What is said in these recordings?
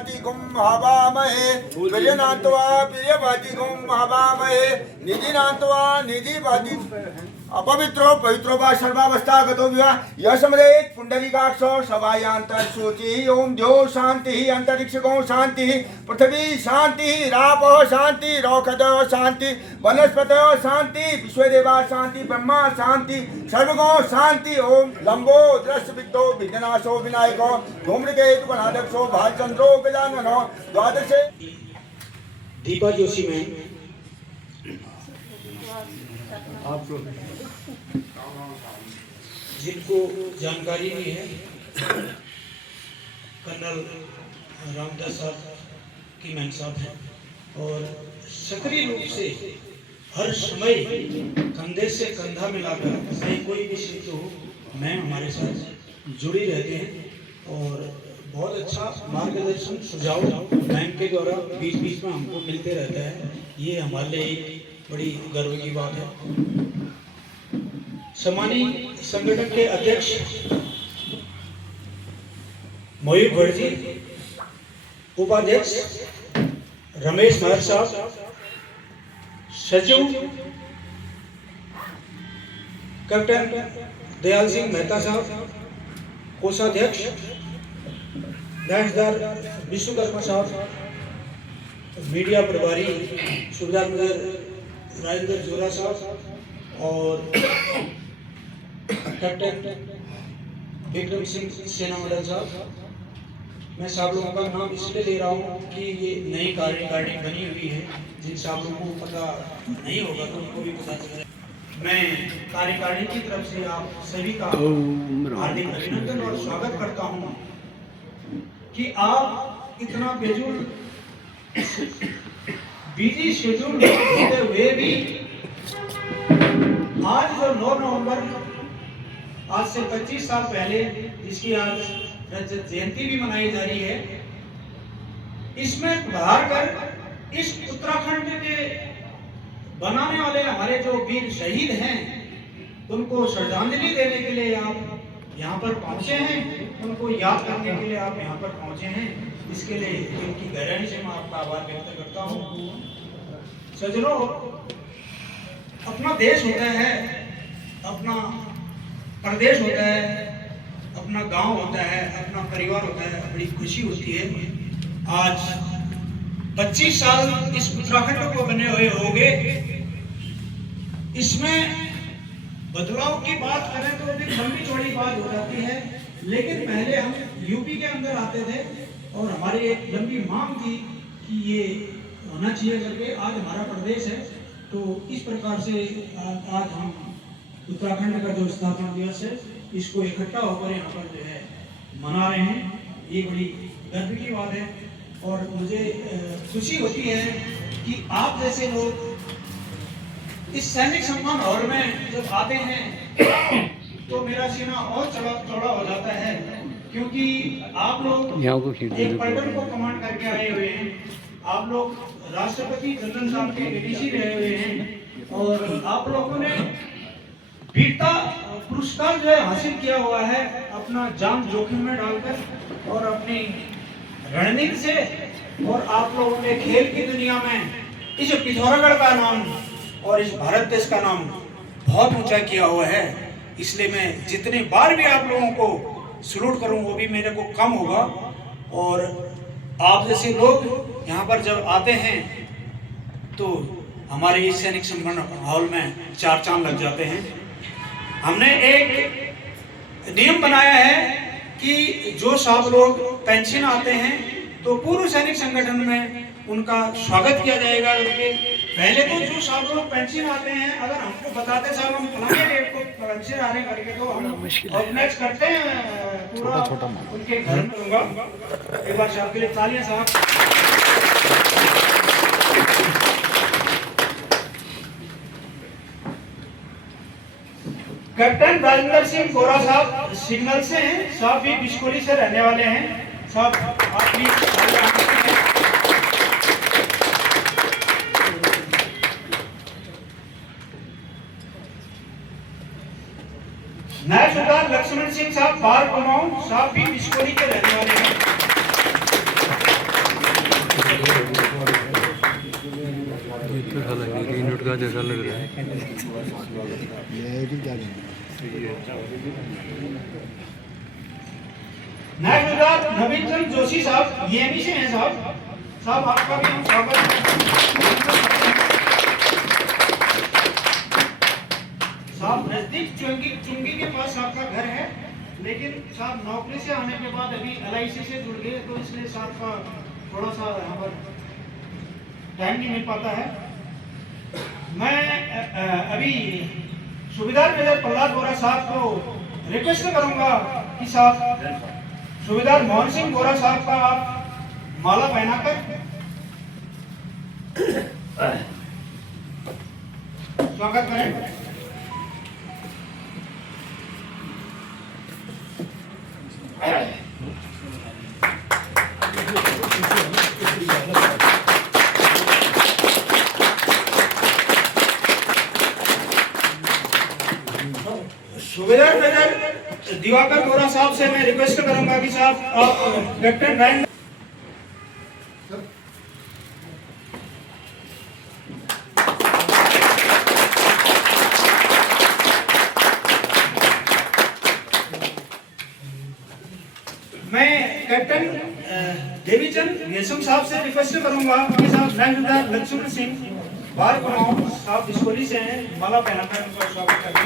प्रियवाचिकुं हवामहे प्रियनात्वा प्रियवाचिकुं हवामहे निधिनात्वा निधिवाचि अपवित्रो पवित्रो वा सर्वावस्थागतो विवा यशमरेत पुंडरीकाक्षो सभायांतर सूचि ओम द्यो शांति अंतरिक्षको शांति पृथ्वी शांति रापो शांति रौखदो शांति वनस्पतयो शांति विश्वदेवा शांति ब्रह्मा शांति सर्वगो शांति ओम लंबो दृश्य विद्यो विघ्नाशो विनायको धूम्रकेतु गणाध्यक्षो भालचंद्रो गजाननो द्वादशे दीपा जोशी में आप जिनको जानकारी नहीं है, कर्नल रामदास साहब की मैन साहब हैं और सक्रिय रूप से हर समय कंधे से कंधा मिलाकर चाहे कोई भी क्षेत्र हो मैं हमारे साथ जुड़ी रहते हैं और बहुत अच्छा मार्गदर्शन सुझाव बैंक के द्वारा बीच बीच में हमको मिलते रहता है। ये हमारे लिए एक बड़ी गर्व की बात है। सम्मानीय संगठन के अध्यक्ष मोहित भट्ट जी, उपाध्यक्ष रमेश महर साहब, सचिव कैप्टन दयाल सिंह मेहता साहब, कोषाध्यक्ष दासदार विश्वकर्मा साहब, मीडिया प्रभारी सुबेदार राजेंद्र जोरा साहब और कैप्टन विक्रम सिंह सेना मंडल साहब। मैं सब लोगों का नाम इसलिए ले रहा हूँ कि ये नई कार्यकारिणी बनी हुई है, जिन सब लोगों को पता नहीं होगा तो उनको भी पता चले। मैं कार्यकारिणी की तरफ से आप सभी का हार्दिक अभिनंदन और स्वागत करता हूँ कि आप इतना बेजोड़ बिजी शेड्यूल होते हुए भी आज जो 9 नवंबर आज से 25 साल पहले जिसकी आज रजत जयंती भी मनाई जा रही है, इसमें बाहर कर इस उत्तराखंड के बनाने वाले हमारे जो वीर शहीद हैं उनको श्रद्धांजलि देने के लिए आप यहाँ पर पहुंचे हैं, उनको याद करने के लिए आप यहाँ पर पहुंचे हैं। इसके लिए इनकी गहराई से मैं आपका आभार व्यक्त करता हूँ। सज्जनों, अपना देश होता है, अपना प्रदेश होता है, अपना गांव होता है, अपना परिवार होता है, बड़ी खुशी होती है। आज 25 साल इस उत्तराखंड को बने हुए हो गए। इसमें बदलाव की बात करें तो भी लंबी चौड़ी बात हो जाती है, लेकिन पहले हम यूपी के अंदर आते थे और हमारी एक लंबी मांग थी कि ये होना चाहिए करके। आज हमारा प्रदेश है, तो इस प्रकार से आज हम उत्तराखंड का जो स्थापना दिवस है इसको इकट्ठा होकर यहाँ पर जो है मना रहे हैं। ये बड़ी गर्व की बात है और मुझे खुशी होती है कि आप जैसे लोग इस सैनिक सम्मान हॉल में जब आते हैं तो मेरा सीना और चौड़ा हो जाता है, क्योंकि आप लोग एक पलटन को कमांड करके आए हुए हैं, आप लोग राष्ट्रपति जनरल साहब के एडीसी रहे हुए हैं और आप लोगों ने वीरता पुरस्कार जो है हासिल किया हुआ है अपना जान जोखिम में डालकर और अपनी रणनीति से। और आप लोगों ने खेल की दुनिया में इस पिथौरागढ़ का नाम और इस भारत देश का नाम बहुत ऊंचा किया हुआ है। इसलिए मैं जितनी बार भी आप लोगों को सलूट करूं वो भी मेरे को कम होगा। और आप जैसे लोग यहाँ पर जब आते हैं तो हमारे इस सैनिक सम्मान हॉल में 4 चांद लग जाते हैं। हमने एक नियम बनाया है कि जो साहब लोग पेंशन आते हैं तो पूर्व सैनिक संगठन में उनका स्वागत किया जाएगा करके। पहले तो जो साहब लोग पेंशन आते हैं अगर हमको बताते साहब हम फलाने डेट को पेंशन आने करके तो हम ऑर्गेनाइज करते हैं पूरा उनके घर में होगा। एक बार साहब के लिए तालियां साहब। कैप्टन राजेंद्र सिंह गोरा साहब सिग्नल से हैं, साहब भी बिस्कोली से रहने वाले हैं। साहब आप भी नए सरदार लक्ष्मण सिंह साहब बार कुमाऊं, साहब भी बिस्कोली के रहने वाले हैं। दुर्गा जैसा लग रहा है। नायक नवीन चंद जोशी साहब ईएमई से हैं साहब आपका भी हम स्वागत साहब नजदीक चुंगी के पास आपका घर है, लेकिन साहब नौकरी से आने के बाद अभी LIC से जुड़ गए, तो इसलिए साहब का थोड़ा सा यहाँ पर टाइम नहीं मिल पाता है। मैं अभी सूबेदार मेजर प्रहलाद बोरा साहब को रिक्वेस्ट करूंगा कि साहब सूबेदार मोहन सिंह बोरा साहब का आप माला पहनाकर स्वागत करें। सूबेदार मेजर दिवाकर बोरा साहब से मैं रिक्वेस्ट करूंगा कि साहब आप कैप्टन रैंक मैं कैप्टन देवीचंद येसम साहब से रिक्वेस्ट करूंगा कि साहब रैंकदार लक्ष्मण सिंह बार कुमाऊं साहब बिस्कोली से हैं, माला पहनाकर उनका स्वागत करें।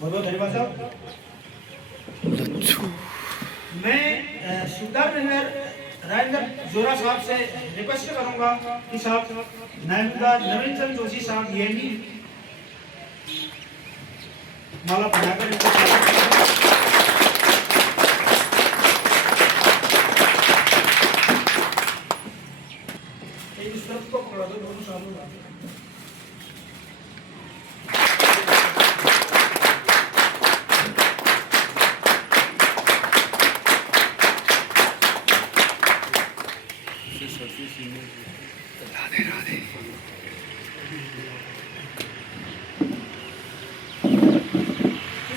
बहुत धन्यवाद साहब। मैं सूबेदार मेजर राजेंद्र जोरा साहब से रिक्वेस्ट करूंगा कि साहब नायकदार नवीन चंद जोशी साहब ईएमई माला पहनाकर इनको स्वागत करें। इस तरफ को पकड़ा दो, दोनों सामने ला दो। राधे राधे।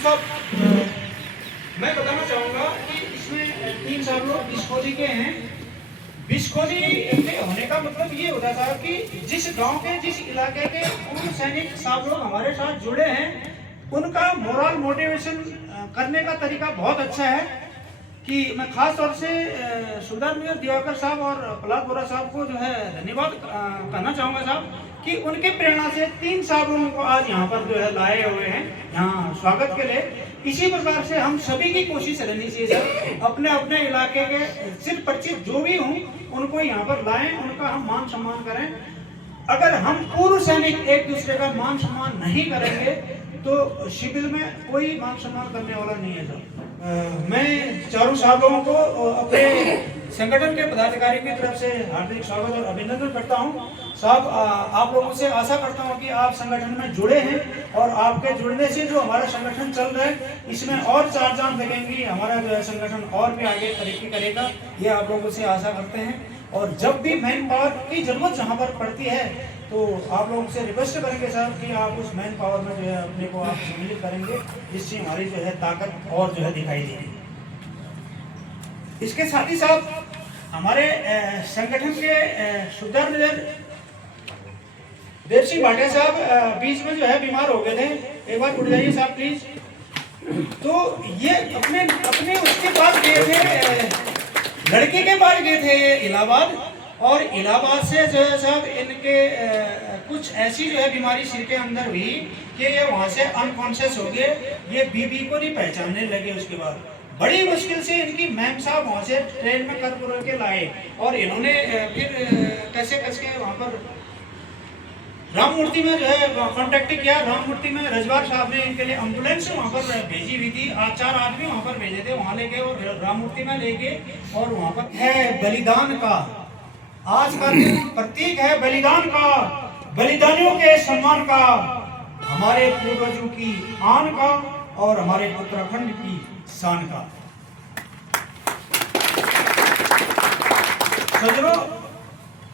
साहब मैं बताना चाहूंगा कि इसमें 3 साहब लोग बिस्कोली के हैं। बिस्कोली के होने का मतलब ये होता था कि जिस गांव के जिस इलाके के पूर्व सैनिक साहब लोग हमारे साथ जुड़े हैं, उनका मोरल मोटिवेशन करने का तरीका बहुत अच्छा है। कि मैं खास तौर से सूबेदार मेजर दिवाकर साहब और प्रहलाद बोरा साहब को जो है धन्यवाद कहना चाहूँगा साहब कि उनके प्रेरणा से 3 साहब लोगों को आज यहाँ पर जो है लाए हुए हैं यहाँ स्वागत के लिए। इसी प्रकार से हम सभी की कोशिश रहनी चाहिए सर, अपने अपने इलाके के सिर्फ परिचित जो भी हों उनको यहाँ पर लाएं, उनका हम मान सम्मान करें। अगर हम पूर्व सैनिक एक दूसरे का मान सम्मान नहीं करेंगे तो शिविर में कोई मान सम्मान करने वाला नहीं है सर। मैं चारों साहबों को अपने संगठन के पदाधिकारी की तरफ से हार्दिक स्वागत और अभिनंदन करता हूं। साहब आप लोगों से आशा करता हूं कि आप संगठन में जुड़े हैं और आपके जुड़ने से जो हमारा संगठन चल रहा है इसमें और 4 चांद लगेंगी, हमारा जो है संगठन और भी आगे तरक्की करेगा, ये आप लोगों से आशा करते हैं। और जब भी मैन पावर की जरूरत जहाँ पर पड़ती है तो आप लोगों से रिक्वेस्ट करेंगे साहब कि आप उस मैन पावर में जो है अपने को आप सम्मिलित करेंगे, जिससे हमारी जो है ताकत और जो है दिखाई देगी। इसके साथ ही साथ हमारे संगठन के सूबेदार मेजर देव सिंह भाटिया साहब बीच में जो है बीमार हो गए थे, एक बार उठ जाइए साहब प्लीज। तो ये अपने उसके पास गए थे, लड़के के पास गए थे इलाहाबाद, और इलाहाबाद से जो है साहब इनके कुछ ऐसी जो है बीमारी सिर के अंदर हुई कि ये वहाँ से अनकॉन्शियस हो गए, ये बीबी को नहीं पहचानने लगे। उसके बाद बड़ी मुश्किल से इनकी मैम साहब वहाँ से ट्रेन में कर के लाए और इन्होंने फिर कैसे कैसे वहाँ पर राम मूर्ति में जो है कॉन्टेक्ट किया। राम मूर्ति में रजवार साहब ने इनके लिए एम्बुलेंस वहाँ पर भेजी हुई थी, 4 आदमी वहाँ पर भेजे थे, वहाँ ले गए और राम मूर्ति में ले गए और वहाँ पर है बलिदान का। आज का दिन प्रतीक है बलिदान का, बलिदानियों के सम्मान का, हमारे पूर्वजों की आन का और हमारे उत्तराखंड की शान का। सजनों,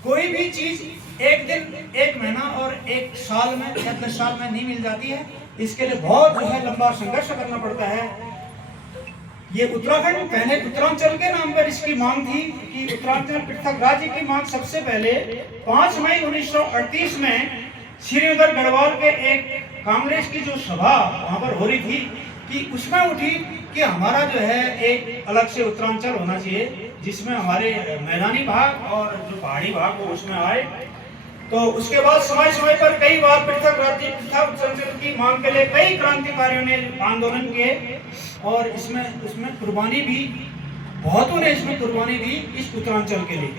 कोई भी चीज एक दिन, एक महीना और एक साल में या 10 साल में नहीं मिल जाती है। इसके लिए बहुत जो है लंबा संघर्ष करना पड़ता है। ये उत्तराखंड पहले उत्तरांचल के नाम पर इसकी मांग थी कि उत्तरांचल पृथक राज्य की मांग सबसे पहले 5 मई 1938 में श्रीनगर गढ़वाल के एक कांग्रेस की जो सभा वहां पर हो रही थी कि उसमें उठी कि हमारा जो है एक अलग से उत्तरांचल होना चाहिए जिसमें हमारे मैदानी भाग और जो पहाड़ी भाग वो उसमें आए। तो उसके बाद समय समय पर कई बार पृथक राज्य पृथक उत्तरांचल की मांग के लिए कई क्रांतिकारियों ने आंदोलन किए और उसमें कुर्बानी भी बहुतों ने इसमें कुर्बानी दी इस उत्तरांचल के लिए।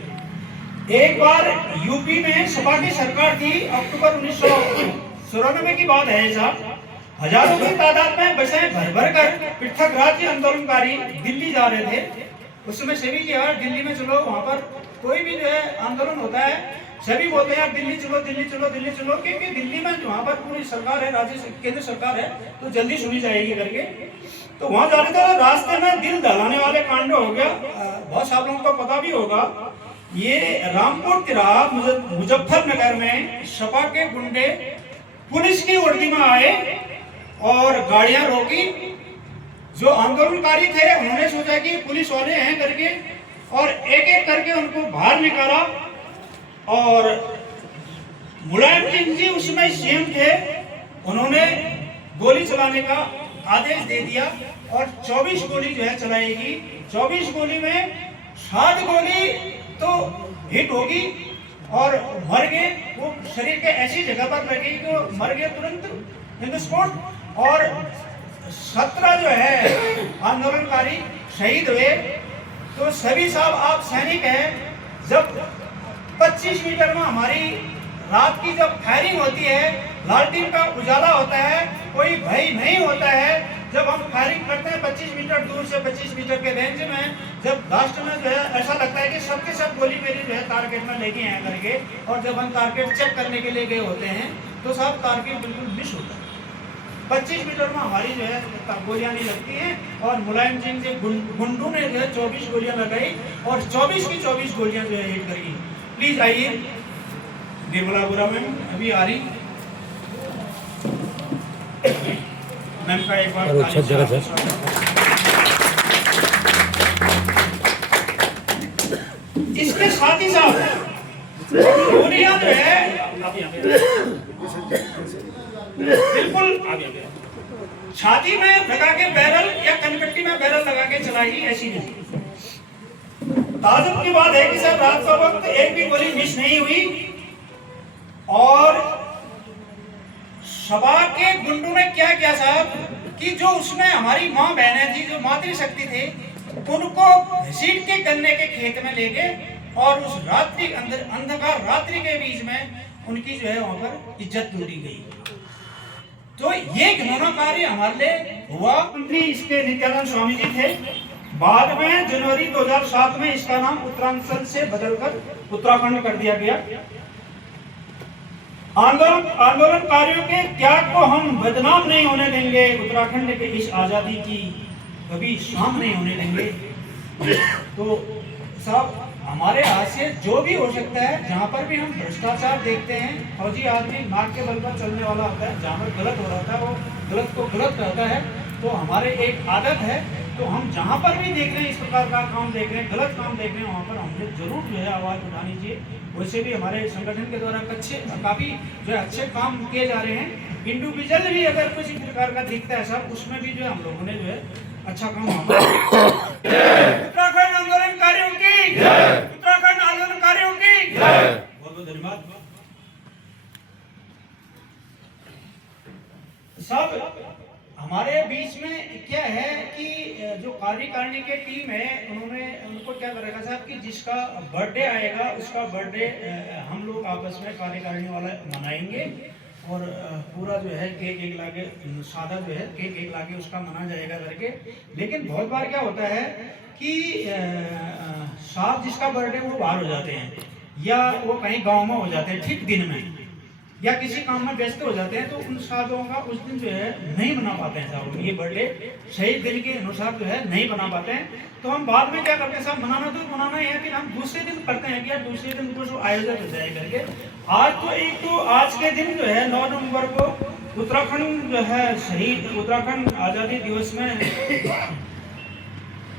एक बार यूपी में सपा की सरकार थी, अक्टूबर 1994 की बात है साहब। हजारों की तादाद में बसें भर भर कर पृथक राज्य आंदोलनकारी दिल्ली जा रहे थे। उस समय सभी की यार दिल्ली में चलो, वहां पर कोई भी जो है आंदोलन होता है सभी बोलते हैं यार दिल्ली चलो दिल्ली चलो दिल्ली चलो, क्योंकि दिल्ली में वहां पर पूरी सरकार है, राज्य केंद्र सरकार है तो जल्दी सुनी जाएगी करके। तो वहां जा रहे थे, रास्ते में दिल दहलाने वाले कांड हो गया। बहुत सारे लोगों को पता भी होगा, ये रामपुर तिराहा मुजफ्फरनगर में सपा के गुंडे पुलिस की वर्दी में आए और गाड़ियां रोकी। जो आंदोलनकारी थे उन्होंने सोचा कि पुलिस वाले हैं करके और एक एक करके उनको बाहर निकाला। और मुलायम सिंह जी उसमें सीएम थे, उन्होंने गोली चलाने का आदेश दे दिया और 24 गोली जो है चलाएगी। 24 गोली में 7 गोली तो हिट होगी और मर गए, वो शरीर के ऐसी जगह पर लगी कि वो मर गए तुरंत इन द स्पॉट। और 17 जो है आंदोलनकारी शहीद हुए। तो सभी साहब आप सैनिक हैं, जब 25 मीटर में हमारी रात की जब फायरिंग होती है, लालटेन का उजाला होता है, कोई भय नहीं होता है। जब हम फायरिंग करते हैं 25 मीटर दूर से 25 मीटर के रेंज में, जब लास्ट में जो है ऐसा लगता है कि सबके सब गोली मेरी जो है टारगेट में लेके आए करके। और जब हम टारगेट चेक करने के लिए गए होते हैं तो सब टारगेट बिल्कुल मिस होता है। 25 मीटर में हमारी जो है गोलियां नहीं लगती हैं। और मुलायम सिंह से गुंडू ने जो है 24 गोलियां लगाई और 24 की 24 गोलियां जो है हिट करी। प्लीज आइए निर्मलापुरा मैम अभी आ रही मैम का एक बार अच्छा जगह है। इसके साथ ही साथ गोलियां जो है बिल्कुल छाती में लगा के बैरल या कनपट्टी में बैरल लगा के चलाई, ऐसी नहीं। ताजुब की बात है कि सर रात का वक्त एक भी गोली मिस नहीं हुई। और सभा के गुंडों ने क्या किया साहब कि जो उसमें हमारी माँ बहनें थी, जो मातृशक्ति थी, उनको घसीट के गन्ने के खेत में ले गए और उस रात्रि अंधकार रात्रि के बीच में उनकी जो है वहां पर इज्जत लूटी गई। तो ये घिनौना कार्य हमारे लिए हुआ। मंत्री इसके नित्यानंद स्वामी जी थे। बाद में जनवरी 2007 में इसका नाम उत्तरांचल से बदलकर उत्तराखंड कर दिया गया। आंदोलनकारियों के त्याग को हम बदनाम नहीं होने देंगे, उत्तराखंड के इस आजादी की कभी शाम नहीं होने देंगे। तो साहब हमारे हाथ से जो भी हो सकता है, जहाँ पर भी हम भ्रष्टाचार देखते हैं, फौजी आदमी नाक के बल पर चलने वाला होता है, जहाँ पर गलत हो रहा था वो गलत को गलत रहता है। तो हमारे एक आदत है, तो हम जहाँ पर भी देख रहे हैं इस प्रकार का काम देख रहे हैं, गलत काम देख रहे हैं, वहाँ पर हमने जरूर जो है आवाज़ उठानी चाहिए। वैसे भी हमारे संगठन के द्वारा काफ़ी जो है अच्छे काम किए जा रहे हैं। इंडिविजुअल भी अगर किसी प्रकार का दिखता है सर, उसमें भी जो है हम लोगों ने जो है अच्छा काम उत्तराखंड आंदोलनकारियों की, उत्तराखंड आंदोलनकारियों की बहुत बहुत धन्यवाद साहब। हमारे बीच में क्या है कि जो कार्यकारिणी के टीम है, उनको क्या करेगा साहब कि जिसका बर्थडे आएगा उसका बर्थडे हम लोग आपस में कार्यकारिणी वाला मनाएंगे और पूरा जो है केक लाके सादा जो है केक लाके उसका मना जाएगा करके। लेकिन बहुत बार क्या होता है कि साहब जिसका बर्थडे वो बाहर हो जाते हैं या वो कहीं गांव में हो जाते हैं ठीक दिन में, या किसी काम में व्यस्त हो जाते हैं, तो उन साधुओं का उस दिन जो है नहीं बना पाते हैं साहब, ये बर्थडे सही दिन के अनुसार जो है नहीं बना पाते हैं। तो हम बाद में क्या करते हैं साहब, मनाना है कि हम दूसरे दिन करते हैं कि यार दूसरे दिन को आयोजन हो जाए करके। आज के दिन जो है 9 नवंबर को उत्तराखंड जो है शहीद उत्तराखंड आज़ादी दिवस में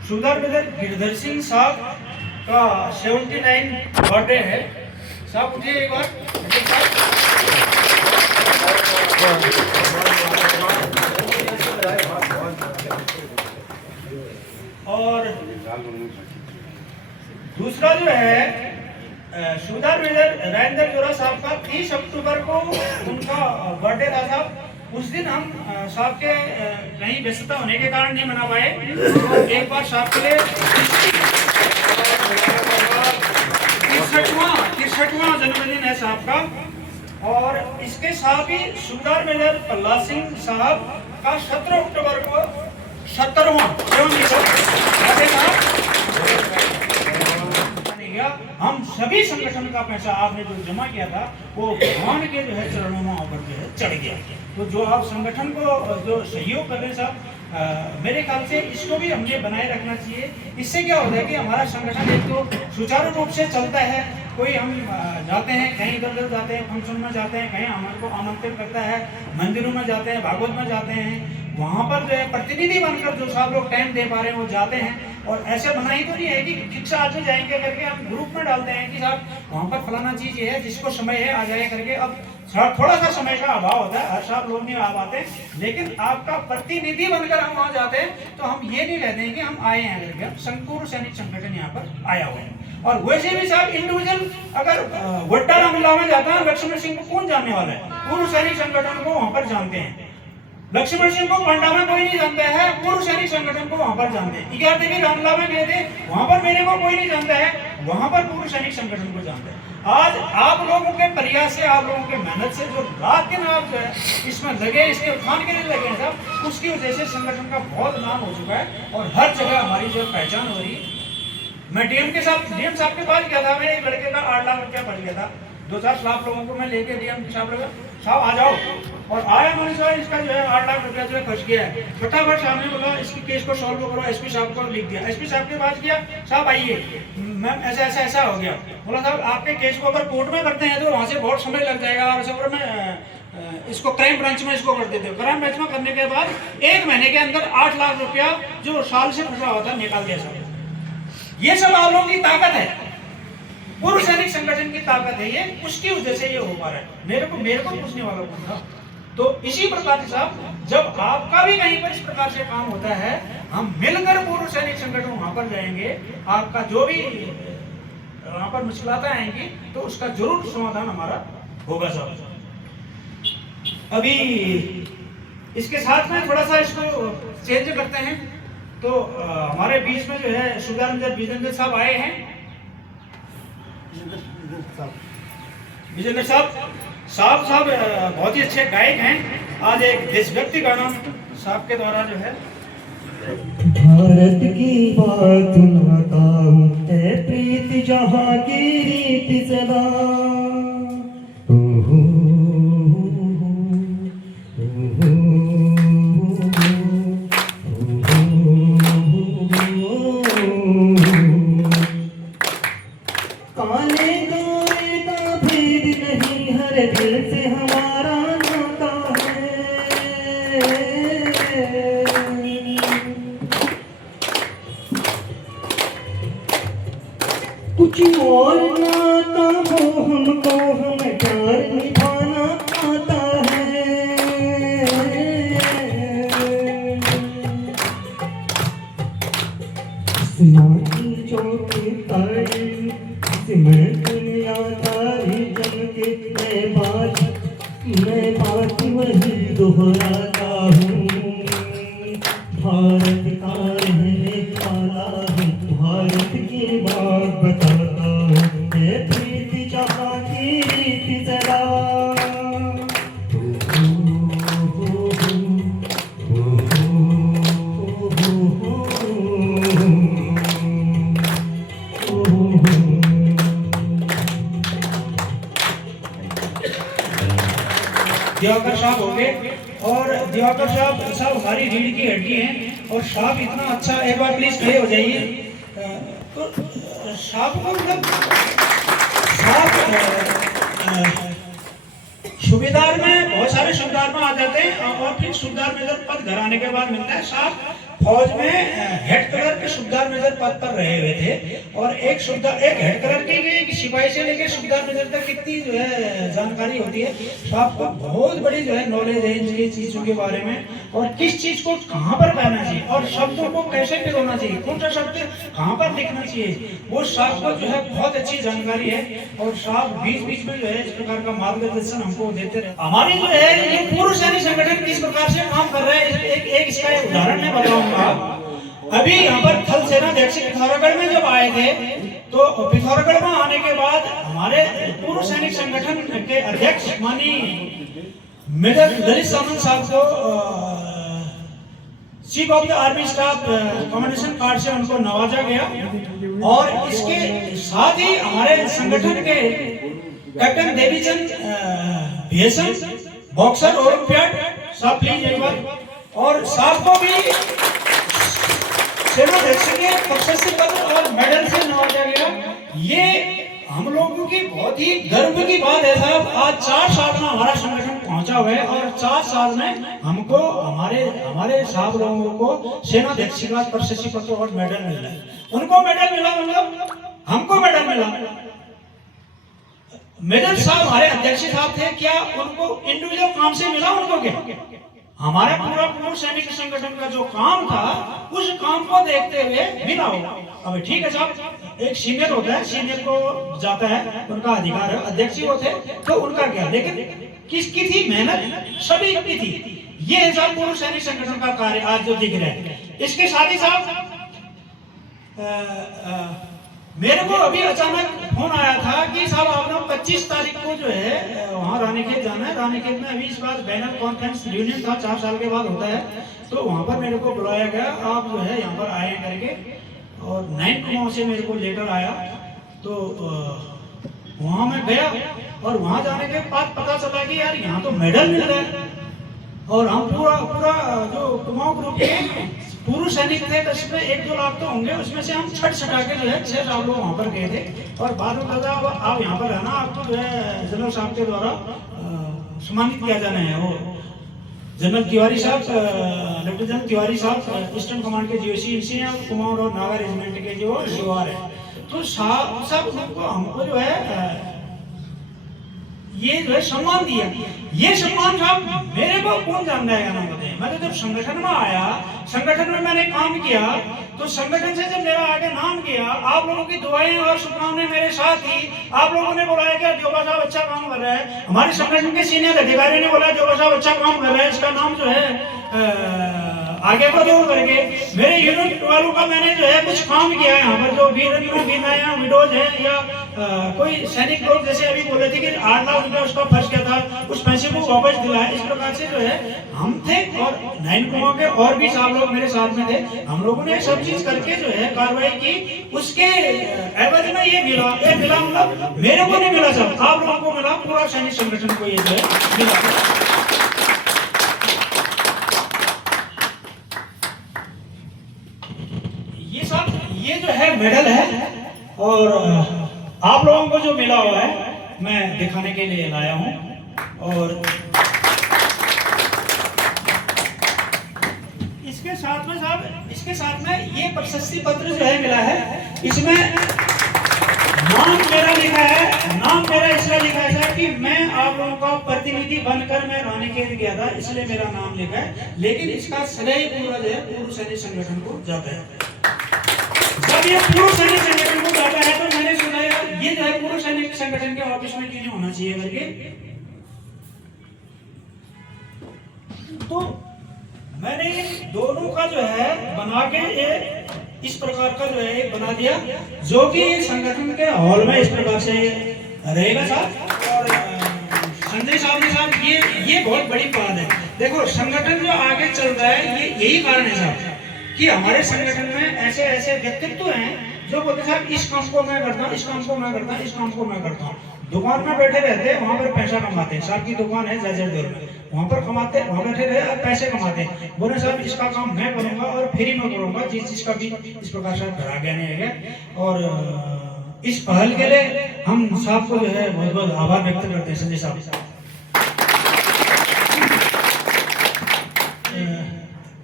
सूबेदार मेजर गिरधर सिंह साहब का 79 बर्थडे है। साहब उठिए एक बार। और दूसरा जो है सूबेदार मेजर राजेंद्र जोरा साहब का 30 अक्टूबर को उनका बर्थडे था साहब। उस दिन हम साहब के कहीं व्यस्तता होने के कारण नहीं मना पाए, तो एक बार साहब के लिए 63वां जन्मदिन है साहब का। और इसके साथ ही सूबेदार मेजर प्रहलाद सिंह साहब का 17 अक्टूबर को 70वां हम सभी संगठन का पैसा आपने जो जमा किया था वो भगवान के जो है चरणों में आकर जो है चढ़ गया। तो जो आप संगठन को जो सहयोग कर रहे हैं साहब, मेरे ख्याल से इसको भी हमने बनाए रखना चाहिए। इससे क्या होता है कि हमारा संगठन एक तो सुचारू रूप से चलता है। कोई हम जाते हैं कहीं इधर उधर जाते हैं, फंक्शन में जाते हैं, कहीं हमारे को आमंत्रित करता है, मंदिरों में जाते हैं, भागवत में जाते हैं, वहाँ पर जो है प्रतिनिधि बनकर जो साहब लोग टाइम दे पा रहे हैं वो जाते हैं। और ऐसे मना ही तो नहीं है कि फिक्स आज जाएंगे करके हम ग्रुप में डालते हैं कि साहब वहाँ पर फलाना चीज़ ये है, जिसको समय है आ जाए करके। अब थोड़ा सा समय का अभाव होता है, हर साहब लोग नहीं आ पाते, लेकिन आपका प्रतिनिधि बनकर हम वहाँ जाते हैं तो हम ये नहीं कहते हैं कि हम आए हैं करके। हम संपूर्ण सैनिक संगठन यहाँ पर आया हुआ है। और वैसे भी साहब इंडिविजुअल अगर वड्डा रामला में जाता है, लक्ष्मण सिंह को कौन जानने वाला है? पूर्व सैनिक संगठन को वहाँ पर जानते हैं। लक्ष्मण सिंह को पंडा में कोई नहीं जानता है, पूर्व सैनिक संगठन को वहां पर जानते हैं। 11 देवी रामला में गए थे, वहां पर मेरे को कोई नहीं जानता है, वहां पर पूर्व सैनिक संगठन को जानते हैं। आज आप लोगों के प्रयास से, आप लोगों के मेहनत से जो रात दिन आप जो है इसमें लगे, इसके उत्थान के लिए लगे हैं साहब, उसकी वजह से संगठन का बहुत नाम हो चुका है और हर जगह हमारी जो पहचान हो रही है। मैं डीएम साहब के पास गया था, मेरे एक लड़के का 8 लाख रुपया बढ़ गया था। 2-4 लाख लोगों को मैं लेके डीएम साहब आ जाओ, और आया मैंने साहब इसका जो है 8 लाख रुपया जो है फंस गया है। फटाफट सामने बोला इसकी केस को सॉल्व करो, एसपी साहब को लिख दिया। एसपी साहब के पास गया, साहब आइए मैम ऐसा हो गया। बोला साहब आपके केस को अगर कोर्ट में करते हैं तो वहाँ से बहुत समय लग जाएगा, और मैं इसको क्राइम ब्रांच में इसको कर देते हो। क्राइम ब्रांच में करने के बाद 1 महीने के अंदर 8 लाख रुपया जो साल से फंसा हुआ था निकाल दिया साहब। ये सब आप लोगों की ताकत है, पूर्व सैनिक संगठन की ताकत है ये, उसकी वजह से ये हो पा रहा है। मेरे को पूछने वाला कौन था? तो इसी प्रकार से साहब जब आपका भी कहीं पर इस प्रकार से काम होता है, हम मिलकर पूर्व सैनिक संगठन वहां पर जाएंगे, आपका जो भी वहां पर मुश्किलातें आएंगी तो उसका जरूर समाधान हमारा होगा साहब। अभी इसके साथ में थोड़ा सा इसको चेंज करते हैं। तो हमारे बीच में जो है सूबेदार मेजर विजेंद्र साहब आए हैं। विजेंद्र साहब बहुत ही अच्छे गायक हैं। आज एक देशभक्ति गाना साहब के द्वारा जो है। भारत की बात बताऊं, है प्रीति जहाँ की रीति सदा। काले गोरे का भेद नहीं, हर दिल से हमारा नाता है। कुछ और नाता हो हमको, हमें प्यार निभाना आता है। सियासी चौकी पर मैं दुनिया तारी जन के मैं बात वही दोहराता हूँ। भारत का रहने वाला हूँ, भारत की बात बताता हूँ। मैं प्रीति जहाँ की रीति सदा। दिवाकर साहब हो गए, और दिवाकर साहब हमारी रीढ़ की हड्डी हैं। और साहब इतना अच्छा, एक बार प्लीज खड़े हो जाइए। तो साहब को मतलब साहब सूबेदार में बहुत सारे सूबेदार में आ जाते हैं और फिर सूबेदार में जब पद घर आने के बाद मिलता है। साहब फौज में हेड कलर के सूबेदार मेजर पद पर रहे हुए थे और एक हेड कलर के एक सिपाही से लेकर सूबेदार मेजर तक कितनी जो है जानकारी होती है, तो आपको बहुत बड़ी जो है नॉलेज है इन चीजों के बारे में और किस चीज को कहाँ पर कहना चाहिए और शब्दों को कैसे पिरोना चाहिए, कौन सा शब्द कहाँ पर लिखना चाहिए, वो साहब को जो है बहुत अच्छी जानकारी है और साहब बीच बीच में जो है इस प्रकार का मार्गदर्शन हमको देते रहे। हमारी जो है ये पूर्व सैनिक संगठन किस प्रकार से काम कर रहे हैं, एक इसका एक उदाहरण मैं बताऊंगा। अभी यहाँ पर थल सेना अध्यक्ष पिथौरागढ़ में जब आए थे तो पिथौरागढ़ में आने के बाद हमारे पूर्व सैनिक संगठन के अध्यक्ष माननीय मेजर ललित सामंत साहब को chief of the army staff commendation card से उनको नवाजा गया और इसके साथ ही हमारे संगठन के कैप्टन देवीचंद भेसन बॉक्सर ओलंपियाड साहब प्लीज एक बार, और साहब को भी सेना अध्यक्ष के प्रशस्ति पत्र और मेडल से नवाजा गया। ये हम लोगों की बहुत ही गर्व की बात है साहब। आज 4 साल में हमारा संगठन पहुंचा हुआ है और 4 साल में हमको हमारे साहब लोगों को सेना अध्यक्ष का प्रशस्ति पत्र और मेडल मिला है। उनको मेडल मिला मतलब हमको मेडल मिला। मेजर साहब हमारे अध्यक्ष साहब थे, क्या उनको इंडिविजुअल काम से मिला उनको क्या? हमारा पूरा पूर्व सैनिक संगठन का जो काम था उस काम को देखते हुए मिला होगा। अब ठीक है साहब, एक सीनियर होता है, सीनियर को जाता है, उनका अधिकार है, अध्यक्ष वो थे तो उनका क्या, लेकिन किसकी थी मेहनत, सभी की थी। ये है साहब पूर्व सैनिक संगठन का कार्य आज जो दिख रहा है। इसके साथ ही साहब मेरे को अभी अचानक फोन आया था कि साहब आपने 25 तारीख को जो है वहाँ रानीखेत जाना है। रानीखेत में अभी इस बार बैनर कॉन्फ्रेंस यूनियन था, 4 साल के बाद होता है, तो वहाँ पर मेरे को बुलाया गया, आप जो है यहाँ पर आए करके। और 9 कुमाऊं से मेरे को लेटर आया तो वहाँ मैं गया और वहाँ जाने के बाद पता चला कि यार यहाँ तो मेडल मिल रहा है और हम पूरा जो कुमाऊं ग्रुप के पूर्व सैनिक थे, उसमें 1-2 लाख तो होंगे, उसमें से हम छटा के जो है 6 साल लोग वहाँ पर गए थे। और बाद में कहा आप यहाँ पर रहना, आपको जो है जनरल साहब के द्वारा सम्मानित किया जाना है। वो जनरल तिवारी साहब, लेफ्टिनेंट जनरल तिवारी साहब ईस्टर्न कमांड के जीओसी कुमाऊं और नागा रेजिमेंट के जो जीवार है, तो साहब हमको जो है ये जो है सम्मान दिया। ये सम्मान साहब मेरे को कौन जान जाएगा ना बताइए। मैं तो जब संगठन में आया, संगठन में मैंने काम किया, तो संगठन से जब मेरा आगे नाम किया, आप लोगों की दुआएं और शुभकामनाएं मेरे साथ थी। आप लोगों ने बोला है कि जोगा साहब अच्छा काम कर रहा है, हमारे संगठन के सीनियर अधिकारी ने बोला जोगा साहब अच्छा काम कर रहा है, इसका नाम जो है आगे को जोड़ करके मेरे यूनिट वालों का मैंने जो है कुछ काम किया है। यहाँ पर जो वीर विडोज है या कोई सैनिक लोग जैसे अभी बोले थे कि 8 लाख रुपया उसका फर्ज किया था, उस पैसे को वापस दिलाया। इस प्रकार से जो है हम थे और 9 कुमाऊं के और भी साहब लोग मेरे साथ में थे। हम लोगों ने सब चीज करके जो है कार्रवाई की। उसके एवज में ये मिला मतलब मेरे को नहीं मिला साहब, आप लोगों को मिला, पूरा सैनिक संगठन को ये जो है मिला। ये जो है मेडल है और आप लोगों को जो मिला हुआ है मैं दिखाने के लिए लाया हूं। और इसके साथ में साहब, इसके साथ में ये प्रशस्ति पत्र जो है मिला है, इसमें नाम मेरा लिखा है। नाम मेरा इसलिए लिखा है कि मैं आप लोगों का प्रतिनिधि बनकर मैं रानीखेत गया था, इसलिए मेरा नाम लिखा है। लेकिन इसका श्रेय पूरा जो है पूर्व सैनिक संगठन को जाता है। जब ये पूर्व सैनिक संगठन को जाता है तो मैंने सुना ये जो है पूर्व सैनिक संगठन के ऑफिस में क्यों होना चाहिए करके, तो मैंने दोनों का जो है बना के ये इस प्रकार का जो है बना दिया, जो कि संगठन के हॉल में इस प्रकार से रहेगा साहब। और संजय साहब ने साहब ये बहुत बड़ी बात है। देखो संगठन जो आगे चल रहा है ये यही कारण है साहब कि हमारे संगठन में ऐसे ऐसे व्यक्तित्व हैं जो बोलते साहब इस काम को मैं करता हूँ, इस काम को मैं करता हूँ, इस काम को मैं करता हूँ। दुकान में बैठे रहते हैं, वहाँ पर पैसा कमाते हैं। साहब की दुकान है जजर दौर में, वहाँ पर कमाते, वहाँ बैठे रहे और पैसे कमाते हैं। बोले साहब इसका काम मैं करूँगा और फ्री में करूँगा, जिसका भी इस प्रकार से करा गया नहीं है। और इस पहल के लिए हम साहब को जो है बहुत बहुत आभार व्यक्त करते हैं। संजय साहब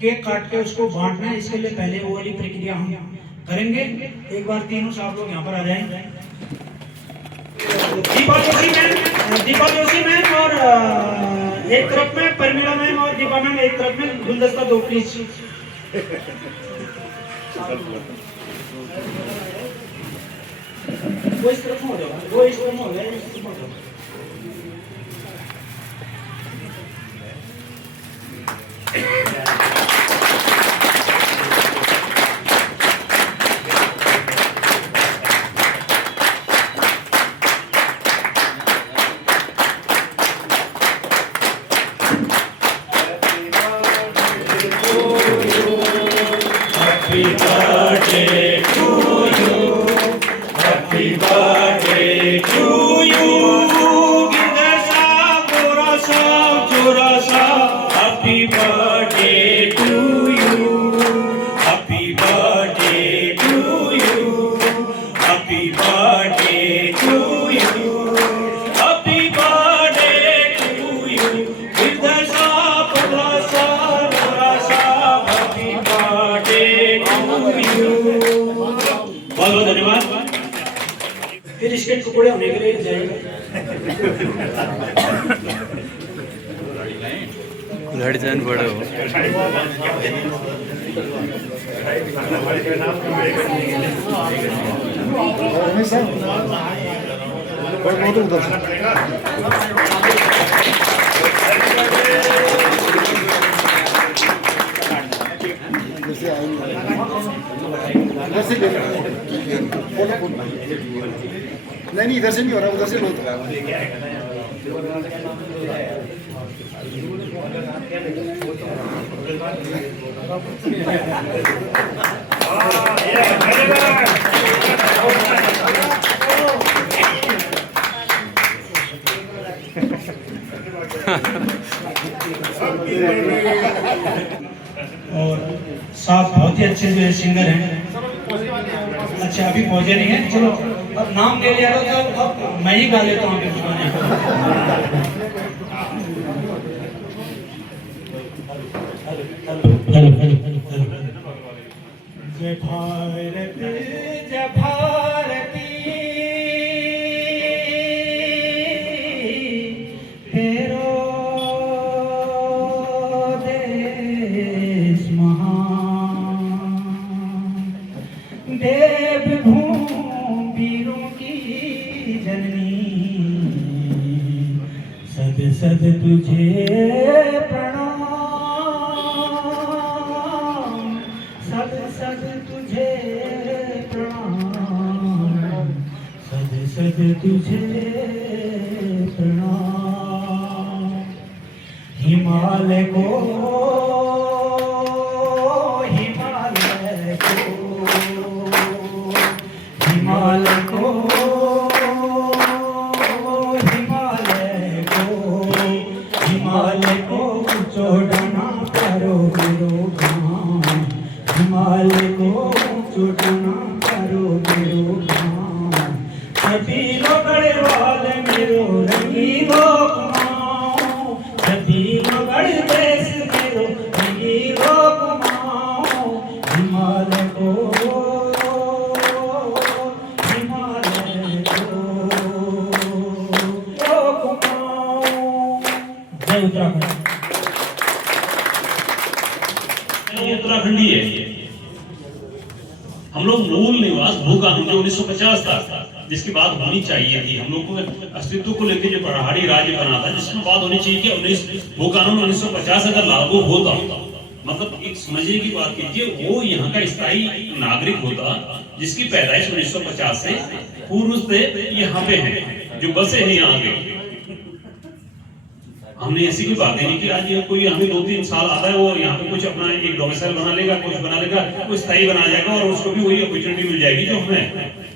केक काट के उसको बांटना है। इसके लिए पहले वो वाली प्रक्रिया हम करेंगे। एक बार तीनों साहब लोग यहाँ पर आ जाएंगे। दीपा जोशी मैम और एक तरफ में परमिला मैम और दीपा मैम एक तरफ में, गुलदस्ता दो प्लीज। वो इस तरफ में हो जाएगा, वो इस तरफ में हो जाएगा, इस तरफ में हो जाएगा। Happy birthday to you. Happy birthday to you. Gindasa Gorasa Chorasa. Happy birthday to you. Happy birthday to you. Happy birthday to you. Happy birthday to you. Gindasa Gorasa Chorasa. Happy birthday to you. बहुत बहुत धन्यवाद। फिर इसके टुकड़े होने के लिए जाएंगे। लड़ जान बड़ो नहीं इधर से नहीं हो रहा, उधर से लो। और साहब बहुत ही अच्छे जो है सिंगर हैं। अच्छा अभी पहुंचे नहीं है, चलो अब नाम ले लिया तो अब मैं ही गा लेता हूँ। जय भारत जय भारती तेरो देश महान, देव भूमि वीरों की जननी, सद सद तुझे प्रणाम, सद सद तुझे प्रणाम, सद सद तुझे प्रणाम। हिमालय को हिमालय को हिमालय को हिमालय को हिमालय को चोड़ना करो गिरो गाँव, हिमालय को चोड़ना करो गिरो गाँव, सभी लोग गढ़वाल मेरो रंगीलो कुमाऊं, सभी लोग गढ़ देश मेरो रंगीलो कुमाऊं, हिमालय को हिमालय को कुमाऊं। जय उत्तराखंड। ये उत्तराखंडी है। हम लोग मूल निवास भू कानून जो 1950 था, जिसकी बात होनी चाहिए थी। हम लोग को अस्तित्व को लेकर जो पहाड़ी राज्य बना था, जिसमें बात होनी चाहिए कि भू कानून 1950 अगर लागू होता, मतलब एक समझने की बात कीजिए, वो यहाँ का स्थायी नागरिक होता जिसकी पैदाइश 1950 से पूर्व से यहाँ पे है, जो बसे हैं यहाँ पे। हमने ऐसी की बात नहीं कि आज ये कोई हमें 2-3 साल आता है, वो यहाँ पे कुछ अपना एक डोमिसाइल बना लेगा, कुछ बना लेगा, वो स्थायी बना जाएगा और उसको भी वही अपॉर्चुनिटी मिल जाएगी जो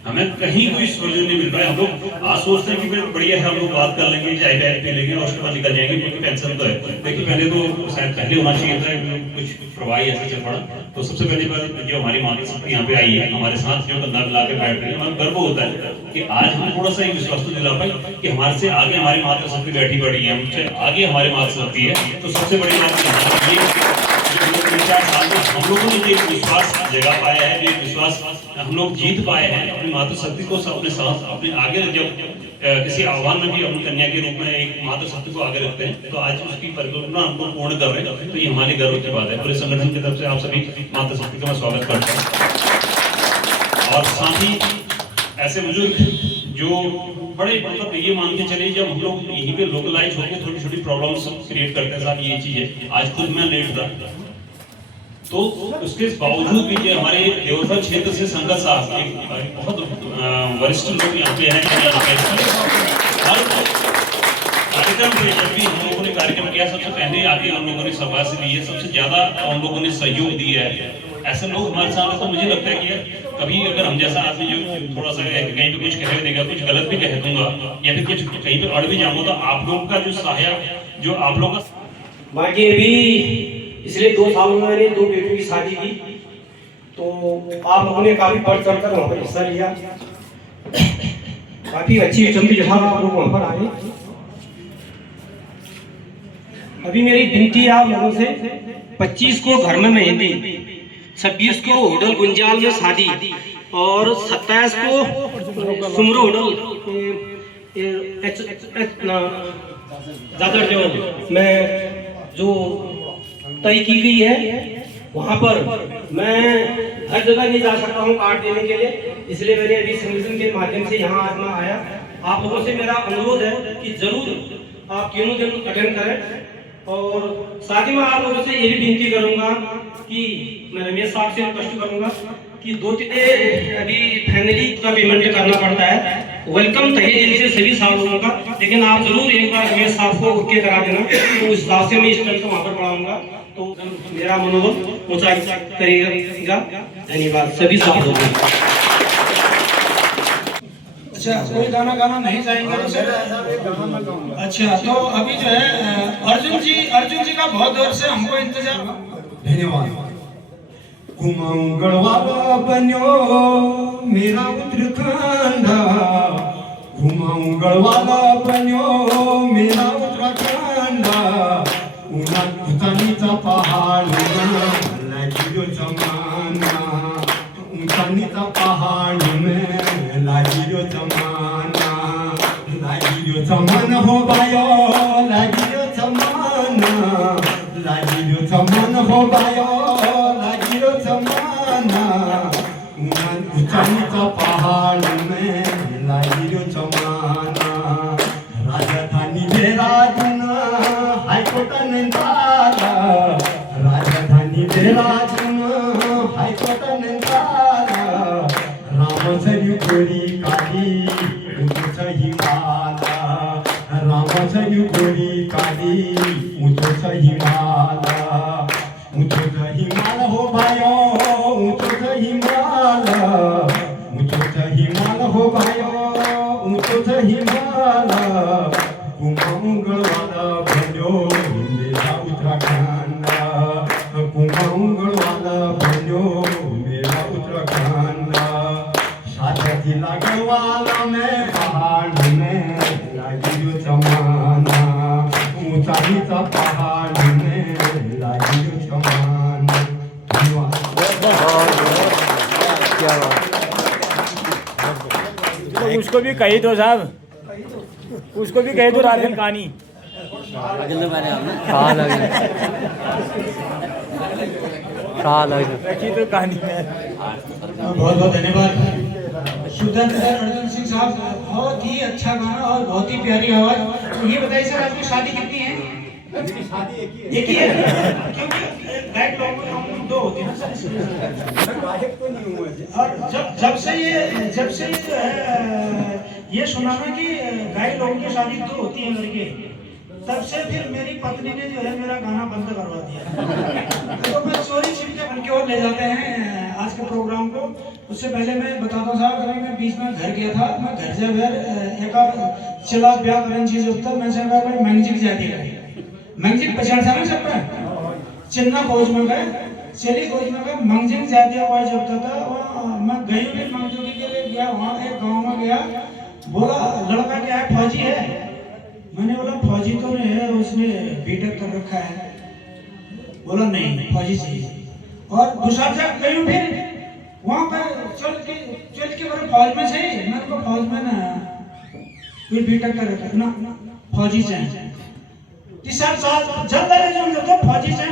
हमें कहीं कोई सोल्यूशन नहीं मिल पाया। हम लोग आज सोचते हैं कि बढ़िया है, हम लोग बात कर लेंगे, चाय बैठ पी लेंगे और उसके बाद निकल जाएंगे, क्योंकि पेंशन तो है। लेकिन पहले तो शायद पहले होना चाहिए था, कुछ प्रवाही ऐसे चल पड़ा। तो सबसे पहली बात जो हमारी माँ यहाँ पे आई है, हमारे साथ जो कंधा मिला के बैठ रही है, हमें गर्व होता है कि आज हम थोड़ा सा विश्वास तो दिला पाए कि हमारे से आगे हमारी मातृशक्ति बैठी पड़ी है, हमसे आगे हमारी मातृशक्ति है। तो सबसे बड़ी बात ये 4 साल में हम लोगों ने एक विश्वास जगा पाया है, एक विश्वास हम लोग जीत पाए हैं अपनी मातृशक्ति को अपने साथ अपने आगे। जब किसी आह्वान में भी अपनी कन्या के रूप में एक मातृशक्ति को आगे रखते हैं तो आज उसकी परिकल्पना हम लोग पूर्ण कर रहे हैं, तो ये हमारे गर्व की बात है। पूरे संगठन की तरफ से आप सभी मातृशक्ति का मैं स्वागत करता हूँ। और साथ ही ऐसे बुजुर्ग जो बड़े मतलब ये मान के चले, जब हम लोग यहीं पे लोकलाइज होकर छोटी छोटी प्रॉब्लम्स क्रिएट करते हैं, साहब ये चीज है। आज खुद मैं लेट था तो उसके बावजूद भी ये हमारे देवघर क्षेत्र से संगत साहब एक बहुत वरिष्ठ लोग यहाँ पे हैं। हर कार्यक्रम पे जब भी हम लोगों ने कार्यक्रम किया सबसे पहले आगे हम लोगों ने सभा से ली है, सबसे ज्यादा हम लोगों ने सहयोग दिया है। ऐसे लोग हमारे साथ, तो मुझे लगता है कि कभी अगर हम जैसा आदमी जो थोड़ा सा कहीं पे कुछ कह देगा, कुछ गलत भी कह दूंगा या फिर कुछ कहीं पे अड़ भी जाऊंगा, तो आप लोग का जो सहायक जो आप लोग का बाकी अभी पिछले 2 सालों में मैंने 2 बेटों की शादी की, तो आप लोगों ने काफी बढ़ चढ़ कर वहाँ पर हिस्सा लिया। काफी अच्छी जमती जहाँ आप लोग वहाँ पर आए। अभी मेरी विनती है आप लोगों से, 25 को घर में मेहंदी, 26 को होटल गुंजाल में शादी और 27 को सुमरो होटल में जो तय की गई है वहाँ पर मैं हर जगह नहीं जा सकता हूँ कार्ड देने के लिए, इसलिए मैंने अभी संगठन के माध्यम से यहाँ आज मैं आया। आप लोगों से मेरा अनुरोध है कि जरूर आप तीनों दिन अटेंड करें। और साथ ही मैं आप लोगों से ये भी विनती करूंगा कि मैं रमेश साहब से रिक्वेस्ट करूंगा कि 2-3 अभी फैमिली का पेमेंट करना पड़ता है। वेलकम तहे दिल से सभी साहब लोगों का, लेकिन आप जरूर एक बार रमेश साहब को उठ के करा देना, तो उस हिसाब से मैं इस टाइम को वहाँ पर बढ़ाऊंगा, तो मेरा मनोबल ऊंचा करेगा। धन्यवाद सभी साहब लोगों को। अच्छा, कोई गाना गाना नहीं चाहेंगे तो सर? अच्छा, तो अभी जो है अर्जुन जी का बहुत देर से हमको इंतजार। धन्यवाद। कुमाऊं वाला बन्यो मेरा उत्तराखंड, कुमाऊं वाला बन्यो मेरा उत्तराखंड, उन्नीचा पहाड़ लागियो जमाना, उन्नीचा पहाड़ में लागियो जमाना, लागियो जमाना हो बायो, लागियो जमाना, लागियो जमाना हो बायो, लागियो जमाना, उन्नीचा पहाड़ में लागियो जमाना, राजधानी देहरादून हाईकोर्ट नंदाला, राजधानी देहरादून हाईकोर्ट नंदाला, रामसरी गोरी काली उंच हिमाला, रामसरी गोरी काली उंच हिमाला, उंच हिमाला हो भायो, उंच हिमाला, उंच हिमाला हो भायो, उंच हिमाला, कुमाऊं वाला बन्यो मेरा उत्तराखंड, कुमाऊं वाला बन्यो मेरा उत्तराखंड, शादी लगवाला में पहाड़ में लागियो जमाना, ऊंचाईचा पहाड़ में लागियो जमाना। क्या बात। उसको भी कही दो साहब, उसको भी कह दो राधन कहानी। कहाँ लगे रखी तो कहानी में। बहुत बहुत धन्यवाद सुधन अर्जुन सिंह साहब, बहुत ही अच्छा गाना और बहुत ही प्यारी आवाज। तो ये बताइए सर, आपकी शादी कितनी है? शादी एक ही है, क्योंकि गायक लोगों में हम 2 होते हैं ना सर। गायक तो नहीं हुआ। और जब से ये जो है ये सुना ना कि गायक लोगों की शादी 2 होती है लड़के, तब से फिर मेरी पत्नी ने जो है मेरा गाना बंद करवा दिया। तो मैं चोरी छिपके बन के और ले जाते हैं आज के प्रोग्राम को। उससे पहले मैं बताता हूँ साहब, अगर मैं बीच में घर गया था, मैं घर से फिर एक चला ब्याह करें चीज उत्तर मैं से भाई मंजिक जाती है, मंजिक पछाड़ था ना सब चिन्ना फौज में गए, चली फौज में गए, मंजिक जाती आवाज जब था मैं गई भी मंजिक के लिए गया, वहाँ एक गाँव में गया, बोला लड़का क्या है? फौजी है। मैंने बोला फौजी तो नहीं है, उसने बीटेक कर रखा है। बोला नहीं फौजी चाहिए। और दूसरा जब गई फिर वहाँ पर चल के मेरे फौज में से मेरे को फौज में ना फिर बीटा कर रखा ना फौजी से तीसरा साल जब तक जो मतलब फौजी से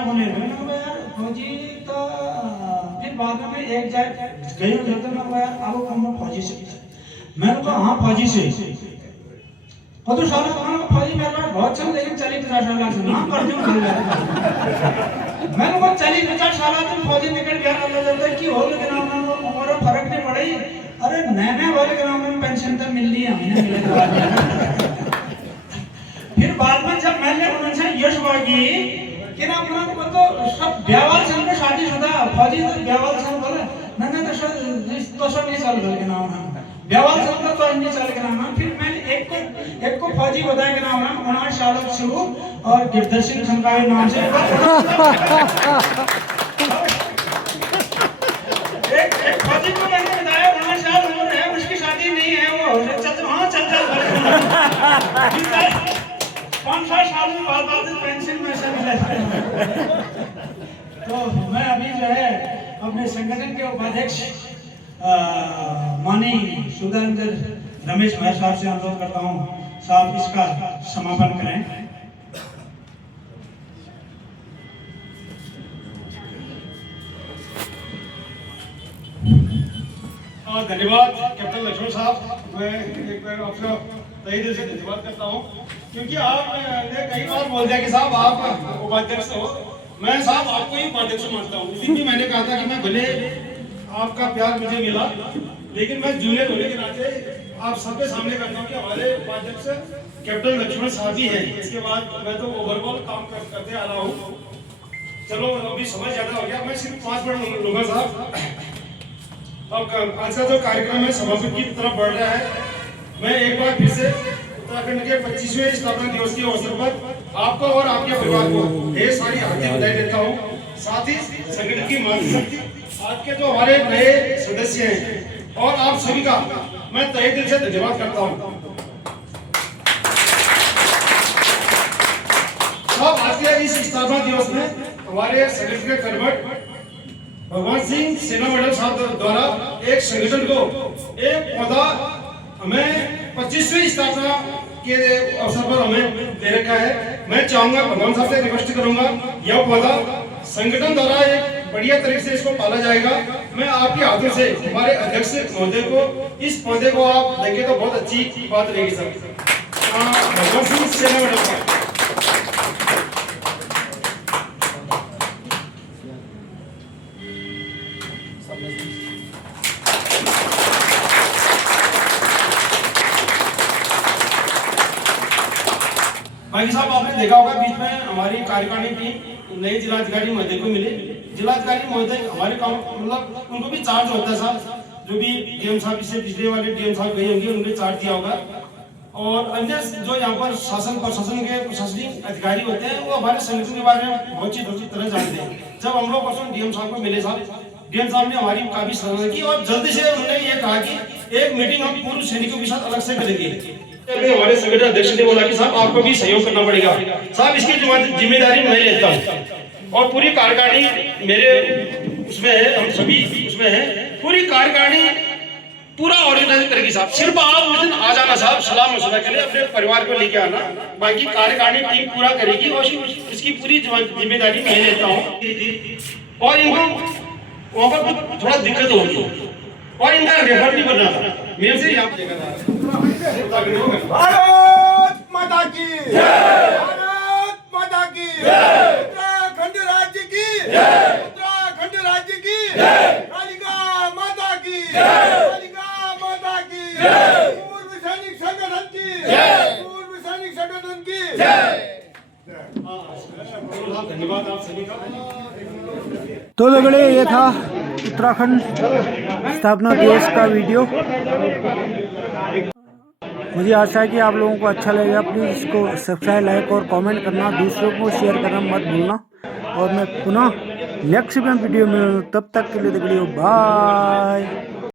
होने मैंने कहा यार फौजी तो फिर बाद में एक जाए गई तो मैं यार अब हम फौजी से मैंने कहा हाँ फौजी से और तो साला फौजी मेरे पास बहुत चल लेकिन 40-50 साल से नाम कर दूं मैंने कहा 40-50 साल तुम फौजी निकल गया अल्लाह जल्दी की हो लेकिन हमारा फर्क नहीं पड़ी अरे नए वाले के नाम में पेंशन तो मिल रही है हमें मिले फिर बाद में जब मैंने उनसे यश मांगी कि ना उन्होंने को तो सब ब्यावाल संग में शादीशुदा फौजी तो ब्यावाल संग बोले मैंने तो सब नहीं चल गए ना उन्होंने ब्यावाल संग तो नहीं चल के नाम फिर मैंने एक को फौजी बताया कि नाम उन्होंने शालक शुरू और गिरदर्शन खनकावे नाम से एक फौजी को मैंने बताया उन्होंने शाल हो रहे हैं उसकी शादी नहीं है वो चल हाँ चल 5-6 साल में बाद पेंशन में से मिला तो मैं अभी जो है अपने संगठन के उपाध्यक्ष माननीय सुधांकर रमेश भाई साहब से अनुरोध करता हूँ साहब इसका समापन करें। धन्यवाद कैप्टन लक्ष्मण साहब, मैं एक बार आपका तहे दिल से धन्यवाद करता हूँ क्योंकि आपने कई बार बोल दिया कि साहब आप उपाध्यक्ष हो, मैं साहब आपको ही उपाध्यक्ष मानता हूँ। उस दिन भी मैंने कहा था कि मैं भले आपका प्यार मुझे मिला लेकिन मैं जूनियर होने के नाते आप सबके सामने करता हूँ कि हमारे उपाध्यक्ष कैप्टन लक्ष्मण साहब ही है। इसके बाद मैं तो ओवरऑल काम करते आ रहा हूँ। चलो अभी समय ज्यादा हो गया, मैं सिर्फ 5 मिनट लूंगा साहब। अब आज का जो कार्यक्रम है समापन की तरफ बढ़ रहा है। मैं एक बार फिर से उत्तराखंड के 25वें स्थापना दिवस के अवसर पर आपको और आपके परिवार को ढेर सारी हार्दिक बधाई देता हूँ। साथ ही संगठन की मातृशक्ति आज के जो हमारे नए सदस्य हैं और आप सभी का मैं तहे दिल से धन्यवाद करता हूँ। सब आज के इस स्थापना दिवस में हमारे संगठन के कन्वर्ट भगवान सिंह सेना मंडल साहब द्वारा एक संगठन को एक पौधा हमें 25वीं स्थापना के अवसर पर हमें दे रखा है। मैं चाहूंगा भगवान साहब से रिक्वेस्ट करूंगा यह पौधा संगठन द्वारा एक बढ़िया तरीके से इसको पाला जाएगा। मैं आपके हाथों से हमारे अध्यक्ष महोदय को इस पौधे को आप देंगे तो बहुत अच्छी बात रहेगी सर। भगवान सिंह सेना मंडल साहब भाई साहब, आपने देखा होगा बीच में हमारी कार्यकारिणी टीम नई जिलाधिकारी महोदय को मिली। जिलाधिकारी महोदय हमारे काम मतलब उनको भी चार्ज होता है साहब, जो भी डीएम साहब इससे पिछले वाले डीएम साहब गए होंगे उन्हें चार्ज दिया होगा। और अन्य जो यहाँ पर शासन प्रशासन के प्रशासनिक अधिकारी होते हैं वो हमारे संगठन के बारे में बहुत अच्छी तरह जानते हैं। जब हम लोग परसों डीएम साहब को मिले साहब, डीएम साहब ने हमारी काफी सराहना की और जल्दी से उन्होंने ये कहा कि एक मीटिंग हम पूर्व सैनिकों के साथ अलग से करेंगे। हमारे संगठन अध्यक्ष ने बोला कि साहब आपको भी सहयोग करना पड़ेगा। साहब इसकी जिम्मेदारी मैं लेता हूँ और पूरी कार्यकारिणी मेरे उसमें है, हम सभी उसमें है। पूरी कार्यकारिणी पूरा ऑर्गेनाइज करेगी साहब। सिर्फ आप उस दिन आ जाना साहब, सलाह मशवरा के लिए अपने परिवार को लेके आना। बाकी कार्यकारिणी टीम पूरा करेगी और इसकी पूरी जिम्मेदारी मैं लेता हूँ। और इनको वहाँ पर थोड़ा दिक्कत होगी और इनका रेफर नहीं बनना था मेरे से यहाँ पे। भारत माता की जय, भारत माता की जय, उत्तराखंड राज्य की जय, उत्तराखंड राज्य की जय, कालिका माता की जय, कालिका माता की जय, पूर्व सैनिक संगठन की जय, पूर्व सैनिक संगठन की जय। धन्यवाद आप सभी का। तो लोगों ये था उत्तराखंड स्थापना दिवस का वीडियो। मुझे आशा है कि आप लोगों को अच्छा लगेगा। प्लीज़ इसको सब्सक्राइब, लाइक और कमेंट करना, दूसरों को शेयर करना मत भूलना। और मैं पुनः नेक्स्ट वीडियो में, तब तक के लिए बाय।